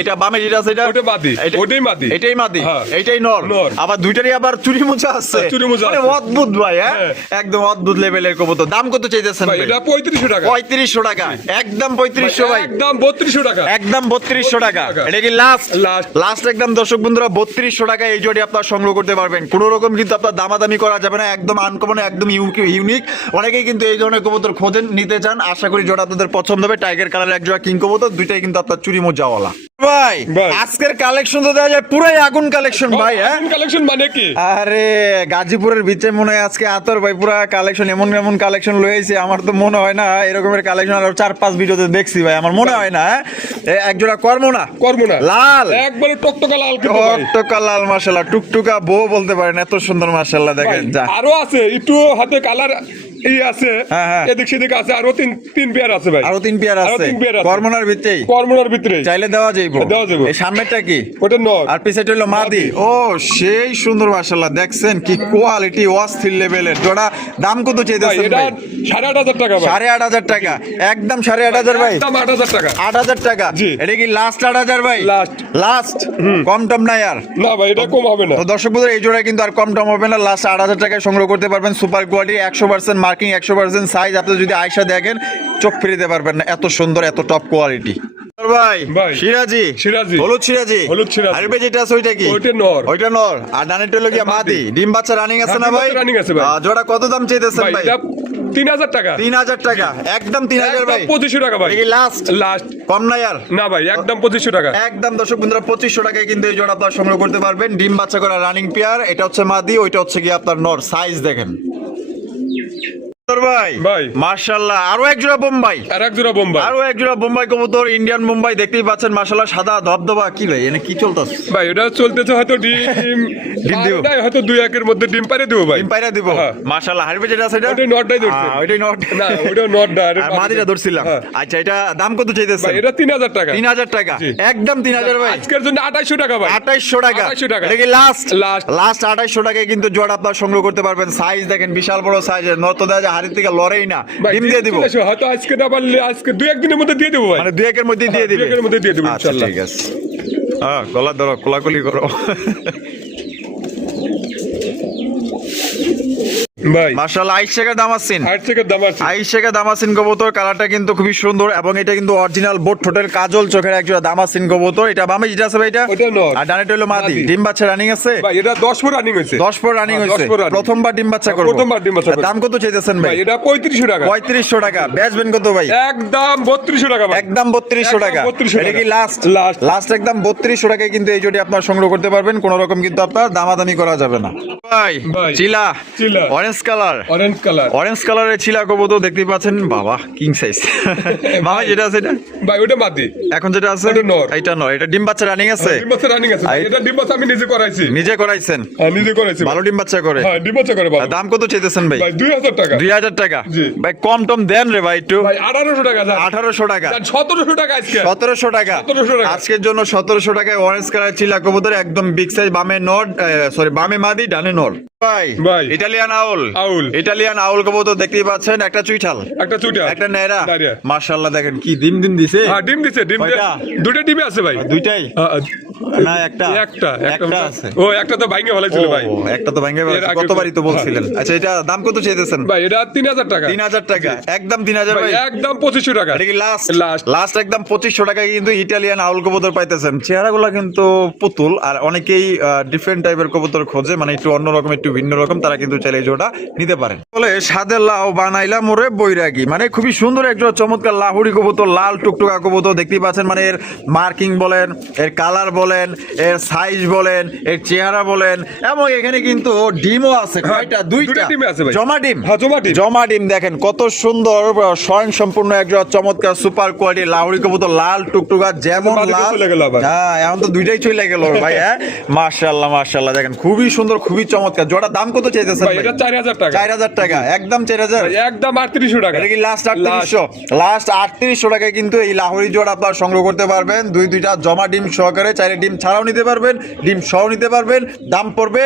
এটা বামে যেটা আছে, এটা ওটা মাদি। এটা- ওটাই মাদি। এটাই মাদি, হ্যাঁ। এটাই নর। নর। আবার দুইটারই আবার চুরি মোজা আছে। চুরি মোজা মানে আছে। অদ্ভুত ভাই। হ্যাঁ, হ্যাঁ। একদম অদ্ভুত লেভেলের কবুতর। দাম কত চাইতেছেন ভাই ভাই? এটা 3500 টাকা। 3500 টাকা, একদম 3500 ভাই, একদম 3200 টাকা। একদম 3200 টাকা। 3200 টাকা। এটা কি লাস্ট? লাস্ট। লাস্ট একদম দর্শক বন্ধুরা 3200 টাকা এই জোড়ি আপনারা সংগ্রহ করতে পারবেন। কোনো রকম কিন্তু আপনার দামাদামি করা যাবে না, একদম আনকমন, একদম ইউনিক। অনেকেই কিন্তু এই ধরনের কবুতর খোঁজেন, নিতে চান। আশা করি জোড়া আপনাদের পছন্দ হবে। টাইগার কালার এক জোড়া কিং কবুতর, দুইটাই কিন্তু আপনার চুরি মোজাওয়ালা। ভাই ভাই। আজকের কালেকশন তো দেখা যায় পুরাই আগুন কালেকশন ভাই। হ্যাঁ, কালেকশন মানে কি? আরে গাজীপুরের ভিতরে মনে হয় আজকে আতর ভাই পুরা কালেকশন, এমন এমন কালেকশন লয়েছে, আমার তো মনে হয় না এরকমের কালেকশন আর 4-5 ভিডিওতে দেখছি ভাই, আমার মনে হয় না। এক জোড়া কর্ম না, করবো না। লাল, একবারে টকটকা লাল কিন্তু ভাই। টকটকা লাল, মাশাআল্লাহ, টুকটুকা বউ বলতে পারেন, এত সুন্দর মাশাআল্লাহ। ভাই, দেখেন যা, আরো আছে একটু হাতে কালার আছে। হ্যাঁ, হ্যাঁ। এদিক সেদিক আছে, আরো তিন পেয়ার আছে ভাই। আরো 3 পেয়ার আরো আছে 3 পেয়ার আছে। কর্মনার ভিতরেই, কর্মনার ভিতরে চাইলে দেওয়া যাইবো। দেওয়া যাইবো। এই সামনেরটা কি? ওটা নর। আর পিছেটা হলো মাদি। ও সেই সুন্দর মাশাআল্লাহ, দেখছেন কি কোয়ালিটি, অস্থির লেভেলের জোড়া। দাম কত ভাই চাইতেছেন এটা ভাই? 8,500 টাকা ভাই। 8,500 টাকা, একদম 8,500 ভাই, একদম 8,000 টাকা। 8,000 টাকা। জি। এটা কি লাস্ট 8,000 ভাই? লাস্ট। লাস্ট, কম টম নাই আর। না ভাই এটা কম হবে না। তো দর্শক বন্ধুরা, এই জোড়া কিন্তু আর কম টম হবে না, লাস্ট 8,000 টাকায় সংগ্রহ করতে পারবেন। Super quality, 100% marking, 100% size. আপনি যদি আয়সা দেখেন চোখ ফিরিতে পারবেন না, এত সুন্দর, এত টপ কোয়ালিটি। ভাই ভাই। সিরাজি সিরাজি। হলুদ সিরাজি হলুদ সিরাজি। আর পেয়ে যেটা আছে ওইটা কি ওইটা নর। ওইটা নর আর ডানেরটা হলো কি মাদি ডিম বাচ্চা রানিং আছে হ্যাঁ, না ডিম ভাই বাচ্চা running আছে ভাই। জোড়া কত দাম চাইতেছেন ভাই ভাই এটা 3000 টাকা 3000 টাকা একদম 3000 ভাই 2500 টাকা ভাই এই লাস্ট লাস্ট কম না আর না ভাই একদম 2500 টাকা একদম দর্শক বন্ধুরা 2500 টাকায় কিন্তু এই জোড়া আপনারা সংগ্রহ করতে পারবেন ডিম বাচ্চা করা রানিং পেয়ার এটা হচ্ছে মাদি ওইটা হচ্ছে কি আপনার নর সাইজ দেখেন ভাই ভাই। মাশাআল্লাহ আরো এক জোড়া বোম্বাই আর এক জোড়া বোম্বাই আরো এক জোড়া বোম্বাই কবুতর ইন্ডিয়ান বোম্বাই দেখতেই পাচ্ছেন মাশাআল্লাহ সাদা ধবধবা কি ভাই এনে কি চলতেছে ভাই এটা চলতেছে হয়তো ডিম ডিম দিব। পারে নাই, হয়তো 2-1 এর মধ্যে ডিম পারে দেবো ভাই ডিম পায়রা দিব হ্যাঁ। মাশাআল্লাহ হারবে যেটা আছে এটা ওইটাই নটটাই ধরছে। ওইটাই নট না ওটা নট না আর মাদিটা ধরছিলাম হ্যাঁ। আচ্ছা এটা দাম কত চাইতেছেন ভাই এটা 3000 টাকা 3000 টাকা জি। একদম 3000 ভাই আজকের জন্য 2800 টাকা ভাই 2800 টাকা 2800 টাকা। এটা কি লাস্ট Last। লাস্ট 2800 টাকায় কিন্তু জোড়া আপনারা সংগ্রহ করতে পারবেন সাইজ দেখেন বিশাল বড় সাইজের নত দেওয়া যায় হাড়ি থেকে লড়েই না ভাই ডিম দিয়ে দিব চলে এসো, হয়তো আজকে না পারলে আজকে 2-1 দিনের মধ্যে দিয়ে দেবো ভাই মানে দুই একের মধ্যে দিয়ে হ্যাঁ, দিবে 2-1 এর মধ্যে দিয়ে দেবো আচ্ছা ইনশাআল্লাহ ঠিক আছে গলা ধরো কোলাকুলি করো ভাই মাশাআল্লাহ 28 টাকা দাম আছেন 8 টাকার দাম আছে 28 টাকা দামাসিন কবুতর কালারটা কিন্তু খুবই সুন্দর এবং এটা কিন্তু অরিজিনাল বোট ঠোঁটের কাজল চোখের একজোড়া দামাসিন কবুতর এটা বামে যেটা আছে ভাই এটা ওটা নর। আর ডানেটা হলো মাদি মাদি। ডিম বাচ্চা রানিং আছে ভাই এটা 10 পর রানিং হয়েছে 10 পর রানিং হ্যাঁ, হইছে 10 পর running। প্রথমবার ডিম বাচ্চা করব প্রথমবার ডিম বাচ্চা করব। দাম কত চাইতেছেন ভাই ভাই এটা 3500 টাকা 3500 টাকা বেচবেন কত ভাই একদম 3200 টাকা ভাই একদম 3200 টাকা একদম 3200 এটা কি টাকা। Last Last। লাস্ট একদম 3200 টাকায় কিন্তু এই জোড়ি আপনারা সংগ্রহ করতে পারবেন কোনো রকম কিন্তু আপনার দামাদামি করা যাবে না ভাই ভাই। চিলা চিলা। Orange colour orange colour orange কালারের চিলা কবুতর দেখতে পাচ্ছেন বাবা কিং সাইজ মামা যেটা আছে এটা ভাই ওটা মাদি এখন যেটা আছে ওটা নর। এটা নর এটা ডিম বাচ্চা রানিং আছে ডিম বাচ্চা রানিং আছে ভাই। আই- এটা ডিম বাচ্চা আমি নিজে করাইছি নিজে করাইছেন হ্যাঁ নিজে করাইছি ভালো ডিম বাচ্চা করে হ্যাঁ ডিম বাচ্চা করে ভালো দাম কত চাইতেছেন ভাই ভাই 2000 টাকা 2000 টাকা জি। ভাই কম টম দেন রে ভাই একটু ভাই 1800 টাকা যান 1800 টাকা 1700 টাকা আজকে 1700 টাকা 1700 টাকা। আজকের জন্য 1700 টাকায় অরেঞ্জ কালার চিলা কবুতর একদম বিগ সাইজ বামে নট সরি বামে মাদি ডানে নর ভাই ভাই। ইটালিয়ান আউল আউল। ইটালিয়ান আউল কবুতর দেখতেই পাচ্ছেন একটা চুইঠাল একটা চুটা একটা নেরা দাঁড়িয়ে। মাশাআল্লাহ দেখেন কি ডিম ডিম দিছে হ্যাঁ ডিম দিছে ডিম দিয়ে- কয়টা? দুটো ডিমে আছে ভাই দুইটাই হ্যাঁ, না একটা একটা একটা আছে ও একটা তো ভাঙে ফেলেছিল ভাই ও, একটা তো ভাঙে এর আগে কতবারই তো তো- বলছিলেন আচ্ছা এটা দাম কত চাইতেছেন ভাই এটা 3000 টাকা 3000 টাকা একদম 3000 ভাই ভাই একদম 2500 টাকা এটা কি লাস্ট Last। লাস্ট একদম 2500 টাকায় কিন্তু ইটালিয়ান আউল কবুতর পাইতেছেন চেহারাগুলো কিন্তু পুতুল আর অনেকেই ডিফারেন্ট টাইপের কবুতর খোঁজে মানে একটু অন্যরকম একটু ভিন্ন রকম তারা কিন্তু চাইলে এই জোড়া নিতে পারেন বলে সাদের লাউ বানাইলাম ওরে বৈরাগী মানে খুবই সুন্দর একজন চমৎকার লাহুড়ি কবুতর লাল টুকটুকা কবুতর দেখতেই পাচ্ছেন মানে এর মার্কিং বলেন এর কালার বলেন এর সাইজ বলেন এর চেহারা বলেন এবং এখানে কিন্তু ডিমও আছে কয়টা দুইটা দুটো ডিমই আছে ভাই। জমা ডিম হ্যাঁ, জমা ডিম। জমা ডিম দেখেন কত সুন্দর স্বয়ং সম্পূর্ণ একজন চমৎকার সুপার কোয়ালিটি লাউড়ি কবুতর লাল টুকটুকা যেমন মাদিটা লাল চলে গেল আবার। হ্যাঁ এখন তো দুইটাই চলে গেল ভাই হ্যাঁ মাশাআল্লাহ মাশাআল্লাহ দেখেন খুবই সুন্দর খুবই চমৎকার জোড়া দাম কত চাইতেছেন ভাই এটা 4000 টাকা 4000 টাকা একদম 4000 ভাই একদম 3800 টাকা এটা কি লাস্ট 3800 লাস্ট 3800 টাকায় কিন্তু এই লাহোরি জোড়া আপনারা সংগ্রহ করতে পারবেন দুইটা জমা ডিম সহকারে চাইলে ডিম ছাড়াও নিতে পারবেন ডিম সহ নিতে পারবেন দাম পড়বে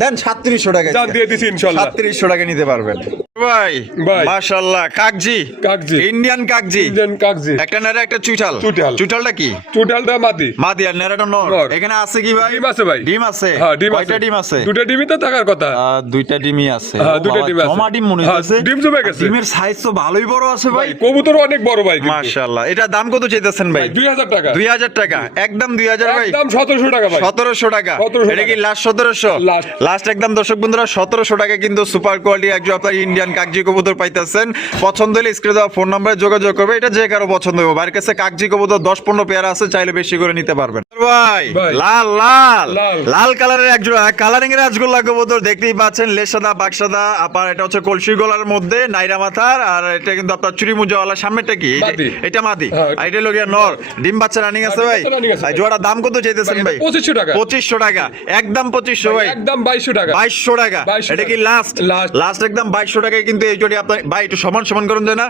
দেন 3700 টাকা দাম দিয়ে দিছি ইনশাআল্লাহ 3700 টাকা নিতে পারবেন ভাই ভাই। মাশাআল্লাহ কাকজি কাকজি। ইন্ডিয়ান কাকজি ইন্ডিয়ান কাকজি একটা নেড়া একটা চুইঠাল চুইঠাল। চুইঠালটা কি টোটালটা মাদি মাদি আর নেড়াটা নর নর। এখানে আছে কি ভাই ডিম আছে ভাই ডিম আছে হ্যাঁ ডিম কয়টা আছে ডিম আছে দুটো ডিমই তো থাকার কথা দুইটা ডিমই আছে হ্যাঁ, দুইটা বাবা, ডিম আছে। জমা ডিম মনে হ্যাঁ, হচ্ছে ডিম জমে গেছে। ডিমের সাইজ তো ভালোই বড় আছে ভাই ভাই কবুতর অনেক বড় ভাই কিন্তু। মাশাআল্লাহ এটা দাম কত চাইতেছেন ভাই ভাই 2000 টাকা 2000 টাকা একদম 2000 ভাই একদম 1700 টাকা ভাই 1700 টাকা 1700 এটা কি টাকা। Last 1700 Last। লাস্ট একদম দর্শক বন্ধুরা 1700 টাকা কিন্তু সুপার কোয়ালিটি একজন আপনার ইন্ডিয়ান কাকজি কবুতর পাইতেছেন পছন্দ হলে স্ক্রিনে দেওয়া ফোন নম্বরে যোগাযোগ করবে এটা যে কারো পছন্দ হবে বাড়ির কাছে কাকজি কবুতর 10-15 পেয়ার আছে চাইলে বেশি করে নিতে পারবেন ভাই ভাই। লাল লাল লাল। লাল কালারের একজন কালারিং এর রাজগোল্লা কবুতর দেখতেই পাচ্ছেন লেসাদা বাক্সাদা আবার এটা হচ্ছে কলসি গলার মধ্যে নাইরা মাথার আর এটা কিন্তু আপনার চুরি মুজাওয়ালা সামনেটা কি মাদি। এটা মাদি হ্যাঁ। আর এটা লগিয়া নর ডিম বাচ্চা রানিং আছে ডিম ভাই বাচ্চা running আছে। ভাই জোড়া দাম কত চাইতেছেন ভাই, ভাই এটা 2500 টাকা। 2500 টাকা একদম 2500 ভাই একদম 2200 টাকা 2200 টাকা 2200 এটা কি টাকা। Last Last। লাস্ট একদম 2200 টাকায় কিন্তু এই জোড়ি আপনার ভাই একটু সমান সমান করুন যায় না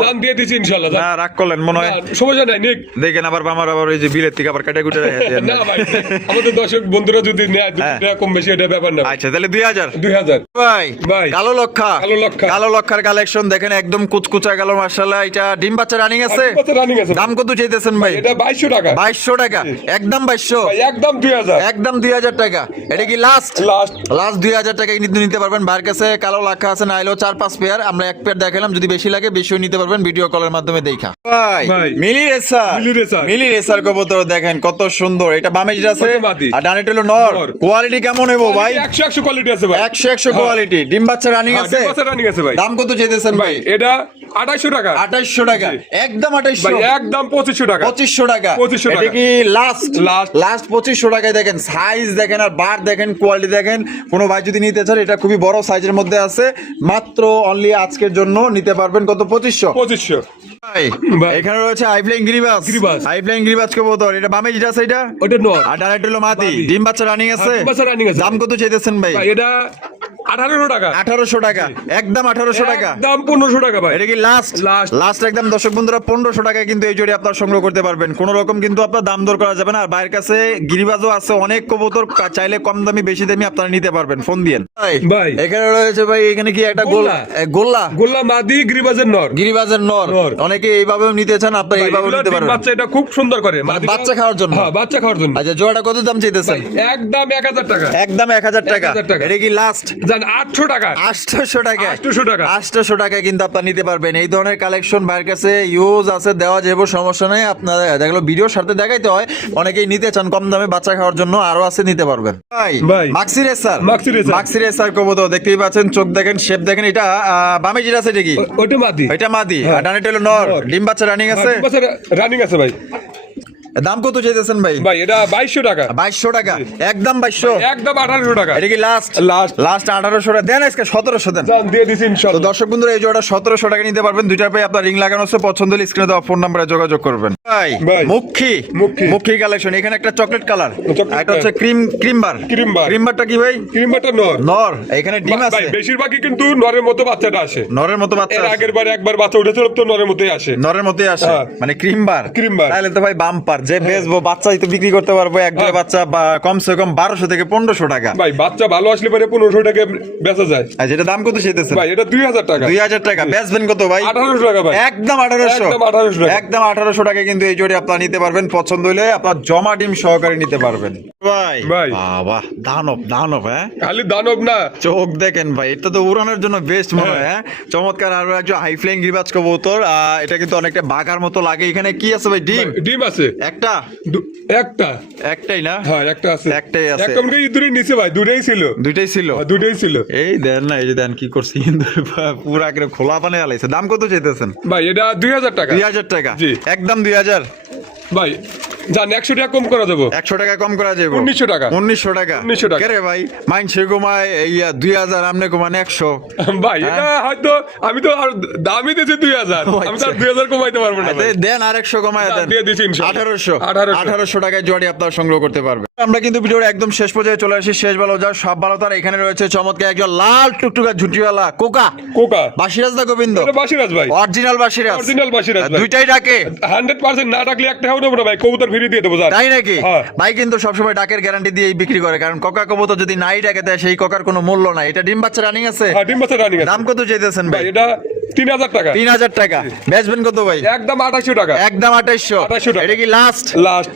দাম দিয়ে দিছি ইনশাআল্লাহ না রাগ করলেন মনে হয় সমস্যা নাই নিক দেখেন আবার আমার আবার এই যে বিলের থেকে আবার কাটা কুটে রেখে দেন না ভাই, আমাদের দর্শক বন্ধুরা যদি নেয় 2 টাকা কম বেশি এটা ব্যাপার না। আচ্ছা তাহলে 2000 2000 ভাই ভাই। কালো লক্ষা কালো লক্ষা। কালেকশন দেখেন একদম কুচকুচা গেল মাশাআল্লাহ। এটা ডিম বাচ্চা রানিং আছে, কত রানিং আছে? দাম কত চাইতেছেন ভাই? এটা 2200 টাকা। 2200 টাকা, একদম 2200, ভাই একদম 2000, একদম 2000 টাকা। এটা কি লাস্ট? লাস্ট 2000 টাকা কিন্তু নিতে পারবেন। বার কাছে কালো লক্ষা আছে, না হলেও 4-5 পেয়ার, আমরা এক পেয়ার দেখালাম। যদি বেশি লাগে বেশিও নিতে পারবেন ভিডিও কলের মাধ্যমে দেখা। ভাই মিলি রেসার কবুতর দেখেন কত সুন্দর। এটা বামে যেটা আছে আর ডানে হলো নর। কোয়ালিটি কেমন হবে ভাই? 100 কোয়ালিটি আছে ভাই, 100 কোয়ালিটি। ডিম বাচ্চা রানিং আছে, ডিম বাচ্চা রানিং আছে ভাই। দাম কত চাইতেছেন ভাই? এটা 2800 টাকা। 2800 টাকা, একদম 2800 ভাই, একদম 2500 টাকা। 2500 টাকা। 2500 টাকা। এটা কি লাস্ট? লাস্ট 2500 টাকায় দেখেন। সাইজ দেখেন আর বার দেখেন, কোয়ালিটি দেখেন। কোনো ভাই যদি নিতে চান, এটা খুবই বড় সাইজের মধ্যে আছে। মাত্র অনলি আজকের জন্য নিতে পারবেন কত? 2500। ভাই এখানে রয়েছে হাইফ্লাইং গিরিবাজ। হাইফ্লাইং গিরিবাজ কবুতর। এটা বামে যেটা আছে এটা ওটা নর আর ডানে হলো মাদি। ডিম বাচ্চা রানিং আছে, ডিম বাচ্চা রানিং আছে। দাম কত চাইতেছেন ভাই? এটা 1800 টাকা। 1800 টাকা, একদম 1800 টাকা, একদম 1500 টাকা ভাই। এটা কি লাস্ট একদম দর্শক বন্ধুরা 1500 টাকায় কিন্তু এই জোড়ি আপনারা সংগ্রহ করতে পারবেন। কোন রকম কিন্তু আপনার দাম দর করা যাবে না। আর বাইরের কাছে গিরিবাজও আছে অনেক কবুতর, চাইলে কম দামি বেশি দামি আপনারা নিতে পারবেন, ফোন দিয়েন। ভাই এখানে রয়েছে ভাই, এখানে কি একটা গোল্লা মাদি গিরিবাজের নর। অনেকে এইভাবেও নিতে চান, আপনারা এইভাবেও নিতে পারবেন। বাচ্চা এটা খুব সুন্দর করে, বাচ্চা খাওয়ার জন্য। হ্যাঁ, বাচ্চা খাওয়ার জন্য। আচ্ছা জোড়াটা কত দাম চাইতেছেন? একদম 1000 টাকা। একদম 1000 টাকা। এটা কি লাস্ট? জান 800 টাকা। 800 টাকা। 800 টাকা কিন্তু আপনারা নিতে পারবেন। এই ধরনের কালেকশন বাইরের কাছে ইউজ আছে, দেওয়া যাবে, সমস্যা নেই। আপনারা দেখলো ভিডিওর সাথে দেখাইতে হয়, অনেকেই নিতে চান কম দামে বাচ্চা খাওয়ার জন্য, আরো আছে, নিতে পারবেন। ভাই মাক্সি রেসার কবুতর দেখতেই পাচ্ছেন, চোখ দেখেন, শেপ দেখেন। এটা বামে যেটা আছে এটা কি? ওইটা মাদি আর ডানে হলো নর। ডিম বাচ্চা রানিং আছে, রানিং আছে ভাই। দাম কত চাইতেছেন ভাই? ভাই এটা 2200 টাকা। 2200 টাকা, একদম 2200, একদম 1800 টাকা। এটা কি লাস্ট 1800 টাকা দেন? আজকে 1700 দেন। জান দিয়ে দিছি ইনশাআল্লাহ। তো দর্শক বন্ধুরা এই জোড়া 1700 টাকা নিতে পারবেন। দুইটা পাই আপনার রিং লাগানো আছে, পছন্দ হলে স্ক্রিনে দেওয়া ফোন নম্বরে যোগাযোগ করবেন। ভাই মুখী কালেকশন। এখানে একটা চকলেট কালার, এটা হচ্ছে ক্রিম বারটা কি ভাই? ক্রিম বারটা নর। এখানে ডিম আছে। ভাই বেশিরভাগই কিন্তু নরের মতো বাচ্চাটা আসে। নরের মতো বাচ্চা এর আগের বার একবার বাচ্চা উঠেছিল তো নরের মতোই আসে। মানে ক্রিম বার। তাহলে তো ভাই বাম্পার। যে বেচবো বাচ্চাই তো বিক্রি করতে পারবো। এক দুই বাচ্চা বা কমসে কম 1200 থেকে 1500 টাকা। ভাই বাচ্চা ভালো আসলে পরে 1500 টাকা বেচা যায়। আর যেটা দাম কত চাইতেছেন ভাই? এটা 2000 টাকা। 2000 টাকা। বেচবেন কত ভাই? 1800 টাকা ভাই। একদম 1800। একদম 1800 টাকা কিন্তু এই জোড়ি আপনারা নিতে পারবেন। পছন্দ হলে আপনার জমা ডিম সহকারে নিতে পারবেন। ভাই বাবা দানব হ্যাঁ, খালি দানব না, চোখ দেখেন ভাই, এটা তো উড়ানোর জন্য বেস্ট মনে হয়। হ্যাঁ চমৎকার। আরো একজন হাই ফ্লাইং গিরিবাজ কবুতর। এটা কিন্তু অনেকটা বাঘার মতো লাগে। এখানে কি আছে ভাই? ডিম আছে একটাই না? হ্যাঁ একটা আছে, একটাই আছে। একদম কি ইঁদুরের নিচে ভাই? দুটোই ছিল। এই দেন না, এই যে দেন কি করছি, পুরা করে খোলা পানে আলাইছে। দাম কত চাইতেছেন ভাই? এটা 2000 টাকা। 2000 টাকা, একদম 2000 ভাই। জান 100 টাকা কম করা যাবো। 100 টাকা কম করা যাবে। 1900 টাকা। 1900 টাকা। রে ভাই মাইনছে কমায় 2000, আমনে কমান 100 ভাই। এটা হয়তো আমি তো আর দামই দিয়েছি 2000, আমি তো 2000 কমাইতে পারবো না। দেন আর 100 কমায় দেন, দিয়ে দিছি ইনশাআল্লাহ। 1800 টাকায় জোড়ি আপনারা সংগ্রহ করতে পারবেন। আমরা কিন্তু ভিডিওর একদম শেষ পর্যায়ে চলে আসি। শেষ ভালো যা সব ভালো তার। এখানে রয়েছে চমৎকার একজন লাল টুকটুকা ঝুঁটিওয়ালা কোকা বাসিরাজ দা গোবিন্দ। এটা বাসিরাজ ভাই, অরিজিনাল বাসিরাজ ভাই। দুইটাই ডাকে 100%। না ডাকলে একটা হবে না ভাই, কবুতর ফিরিয়ে দিয়ে দেবো। তাই নাকি? ভাই কিন্তু সবসময় ডাকের গ্যারান্টি দিয়েই বিক্রি করে, কারণ কোকা কবুতর যদি নাই ডাকে দেয় সেই কোকার কোনো মূল্য নাই। এটা ডিম বাচ্চা রানিং আছে। ডিম বাচ্চা রানিং আছে। দাম কত চাইতেছেন ভাই? এটা 3000 টাকা। 3000 টাকা। বেচবেন কত ভাই? একদম 2800 টাকা। একদম 2800 টাকা। এটা কি লাস্ট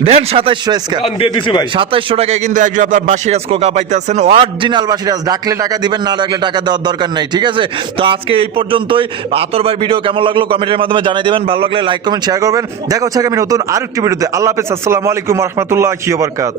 দেন? 2700 এসকা দিয়ে দিছি ভাই। 2700 টাকায় কিন্তু একজন আপনার বাসিরাজ কোকা পাইতেছেন। অরিজিনাল বাসিরাজ। ডাকলে টাকা দিবেন, না ডাকলে টাকা দেওয়ার দরকার নাই। ঠিক আছে? তো আজকে এই পর্যন্তই। আতর ভাই ভিডিও কেমন লাগলো কমেন্টের মাধ্যমে জানিয়ে দিবেন। ভালো লাগলে লাইক কমেন্ট শেয়ার করবেন। দেখা হচ্ছে আমি নতুন আরেকটি ভিডিওতে। আল্লাহ হাফেজ। আসসালামু আলাইকুম ওয়া রাহমাতুল্লাহি ওয়া বারাকাতুহু।